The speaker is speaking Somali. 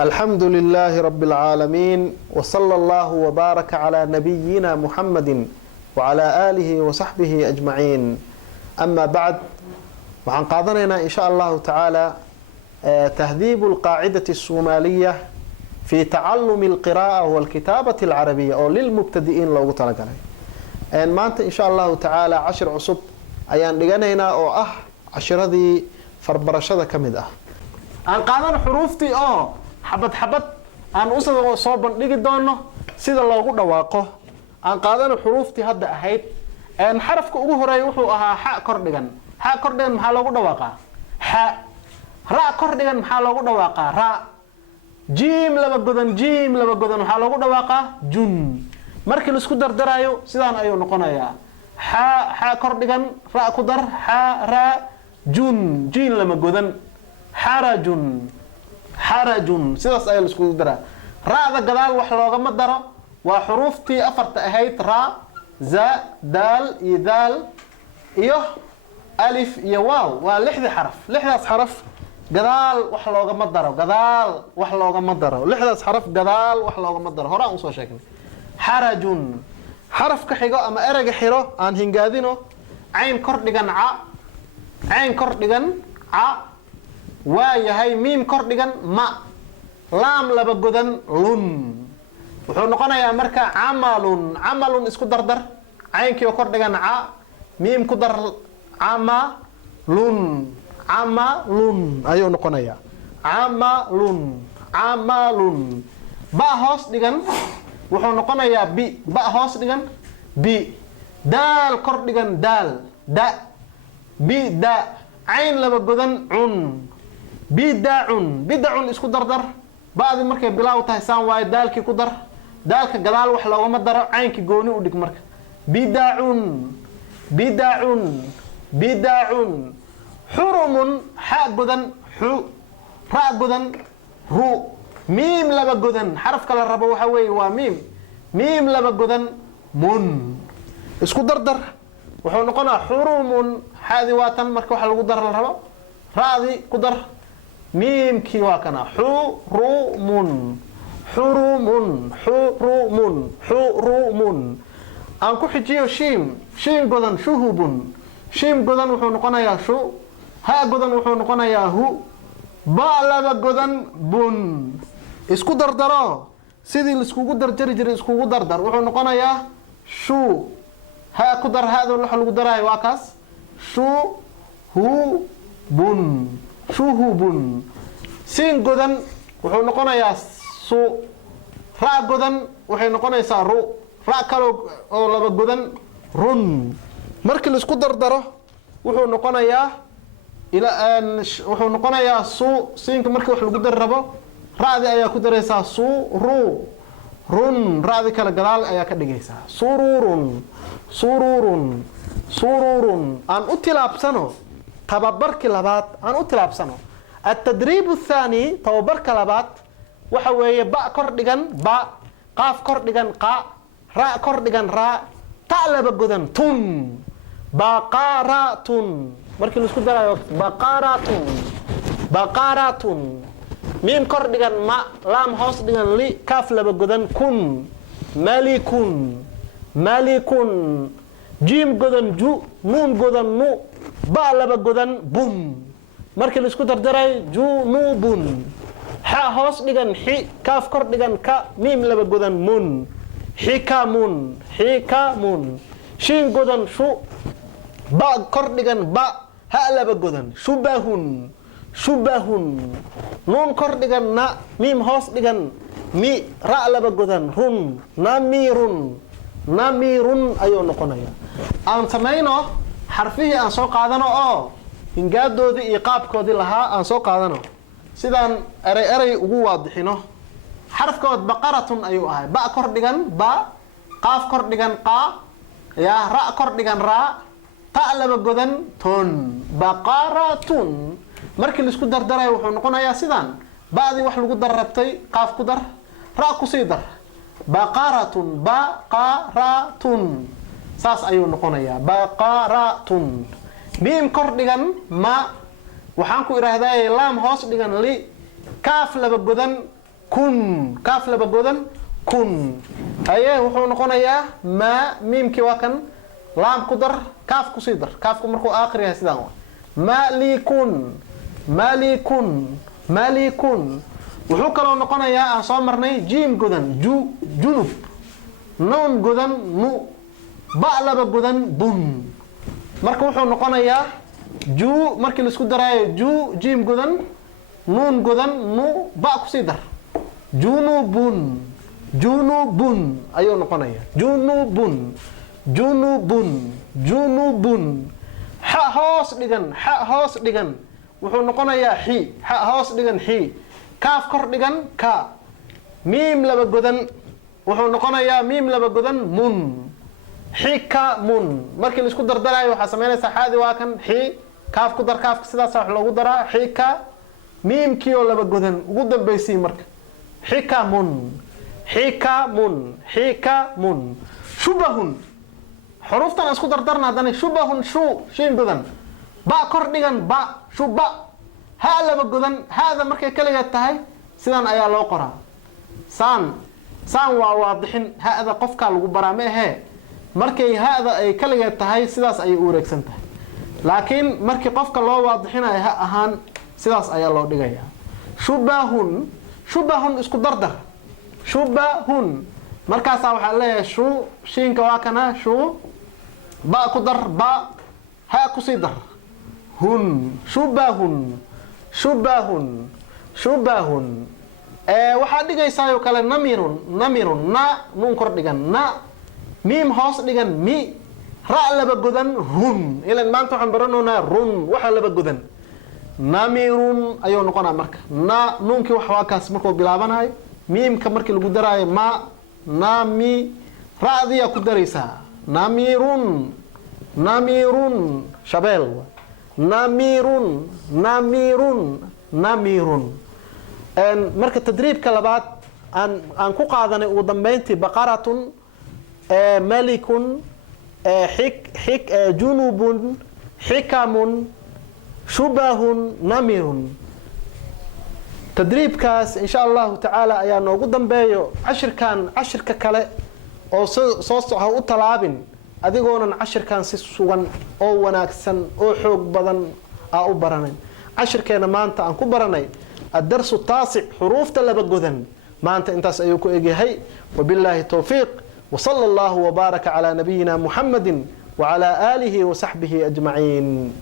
الحمد لله رب العالمين وصلى الله وبارك على نبينا محمد وعلى آله وصحبه أجمعين. أما بعد، وعن قاضنا إن شاء الله تعالى تهذيب القاعدة الصومالية في تعلم القراءة والكتابة العربية أو للمبتدئين لو تلقى ما أنت إن شاء الله تعالى 10 عصب أيان لغنينا أو عشرة ذي فربرشة كمدة أن قاضنا حروفتي حبت أن أصدق صوبا لقي دونه سيد الله قد واقه أن قاضنا حروفتي هذا أهيد أن حرف كأوه ريوحو حاء كردغن حاء كردغن محا لو قد واقه حاء راء كردغن محا لو قد واقه راء جيم لبا قدن محا لو قد واقه جن markii la isku dardarayo sidaan ayuu noqonayaa ha kordhigan ra ku dar ha ra jun jin lama godan harajun sidaas ayaa la isku daraa raada gadaal wax looga ma daro waa xuruftii afarta ahayd ra za dal iyo dal iyo alif iyo waaw waa lixdaas xaraf gadaal wax looga ma daro lixdaas xaraf gadaal wax looga ma daro hore aan soo sheegnay حرج حرف كحيقة أما أرجع حرو عن هنجادينه عين كردجن واي هاي ميم كردجن ما لام لبجدن لون وحنقنا يا أمريكا عمل اسكو دردر عين كيو كردجن ميم كدر عملون أيوة نقنا يا عملون با هوس ديجن wuxuu noqonayaa ba hoos dhigan bi dal kor dhigan dal da bi da ayn laba godan bid'un isku dardar baadi markay bilaaw tahay saan waay dalki ku dar dalka gadaal wax loogama daro aynki gooni u dhig marka bid'un hurumun ha godan ra godan ru ميم لبا جدن حرف كلا ربا وحوي وميم ميم لبا جدن من اسكو دردر وحو نقنا حروم هذه واتن مركو حلو قدر الربا راضي قدر ميم كي واكنا حروم انكو حجيو شيم جدن شيم جدن وحو نقنا يا شو ها جدن وحو نقنا يا هو با لبا جدن بن isku dardaro sidii la iskugu darjari jiray iskugu dardar wuxuu noqonayaa shu ha ku dar hada waxa lagu daraayo waa kaas shuhubun sin godan wuxuu noqonayaa su ra godan waxay noqonaysaa ru ra kale oo laba godan run markii la isku dardaro wuxuu noqonayaa su siinka markii wax lagu dar rabo raadi ayaa ku dareysaa run raadi kala gadaal ayaa ka dhigaysaa sururun aan u tilaabsano tababarki labaad التدريب الثاني tababarka labaad waxa weeye ba kor dhigan ba qaaf kor dhigan qa ra kor dhigan ra ta laba godan tun baqaratun markii la isku darayo baqaratun ميم كور ديغان ما لام هوس ديغان لي كاف لبا غدان كن مالكون جيم غدان جو نون غدان نو با لبا غدان بوم markii la isku dardaray junubun ha hoos dhigan hi kaaf kor dhigan ka mim laba godan mun hikamun shin godan shu ba kor dhigan ba ha laba godan shubahun nun kor dhigan na mim hoos dhigan mi ra laba godan run namirun ayuu noqonaya aan sameeyno xarfihii aan soo qaadano oo ingaadoodii iyo qaabkoodii lahaa aan soo qaadano sidaan eray ugu waadixino xarafkood baqaratun ayuu ahay ba kor dhigan ba qaaf kor dhigan qa ya ra kor dhigan ra ta laba godan tun baqaratun markii la isku dardarayo wuxuu noqonayaa sidaan baadi wax lagu darrabtay qaaf ku dar ra ku sii dar baqaratun saas ayuu noqonayaa baqaratun mim kor dhigan ma waxaan ku iraahdaa laam hoos dhigan li kaaf laba godan كن كاف لبا قدن كن أيه وحو نقونا يا ما ميم كي واكن لام قدر كاف كسيدر كاف كمركو آخر يا سيدان مالكون مالكون مالكون وحو كلو نقونا يا أصامرني جيم قدن جنوب نون قدن نو باء لبا قدن بن مركو وحو نقونا يا جو مركي لسكو دراي جو جيم قدن نون قدن نو باء كسيدر جنوبون جنوبون أيو نقونا يا جنوبون جنوبون جنوبون حاء هوس ديغن حاء هوس ديغن وحو نقونا يا حي حاء هوس ديغن حي كاف كور ديغن كا ميم لبا غدن وحو نقونا يا ميم لبا غدن من حيكا من markii la isku dardarayo waxa sameynaysa xaadi waa kan xi kaaf ku dar kaaf sidaas wax loogu daraa xika mim kiyo laba godan ugu dambeysay marka xika mun xika mun xika mun shubahun xuruftan isku dardarna hadana shubahun shu shin godan ba kor dhigan ba shuba ha laba godan hada markay kaliya tahay sidan ayaa loo qoraa san waa waadixin hada qofka lagu baraame he markay hada ay kaliya tahay sidaas ay u wareegsan tahay laakiin markii qofka loo waadixinayo ha ahaan sidaas ayaa loo dhigayaa shubahun isku dardar shubahun markaas waxa leeyahay shu shinka waa kana shu ba ku dar ba ha ku sii dar hun shubahun waxa dhigaysaa kale namirun na nun kor dhigan na mim hoos dhigan mi ra laba godan run ilan maanta waxaan baranoonaa run waxa laba godan namirun ayuu noqonaa marka na nunkii wax waa kaas markuu bilaabanayo miimka markii lagu daraayo ma nami raadiya ku daraysaa namirun shabeel namirun marka tadriibka labaad aan ku qaadanay ugu dambeyntii baqaratun ملك جنوب حكم شبه نمر تدريب كاس إن شاء الله تعالى أيا نوغو دنبايو عشر ككالي أو صوصها أطلابين أديقونا عشر كان سيسوغان أو وناكسن أو حوق بدن أو برانين عشر كان مانتا أنكو برانين الدرس التاسع حروف تلبقودن مانتا انتاس أيوكو إيجي هاي وبالله التوفيق وصلى الله وبارك على نبينا محمد وعلى آله وصحبه أجمعين.